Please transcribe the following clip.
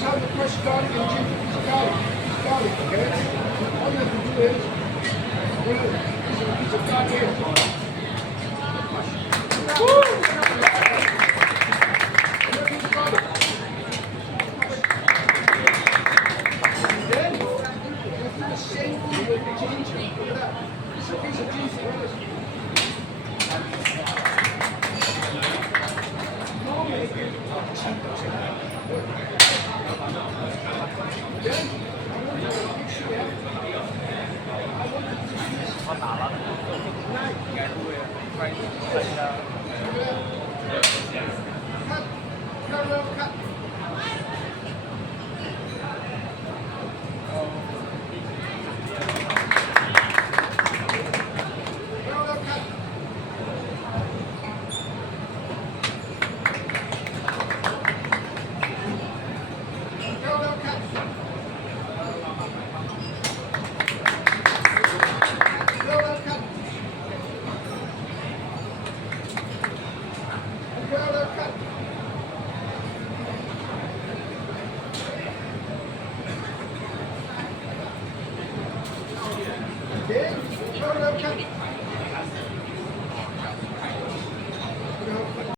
how the fresh garlic and ginger. It's garlic. It's garlic, okay? All you have to do is, it's a garlic. Woo! Then, you have to do the same thing with the ginger. Look at that. This is a piece of ginger. Normally, cut.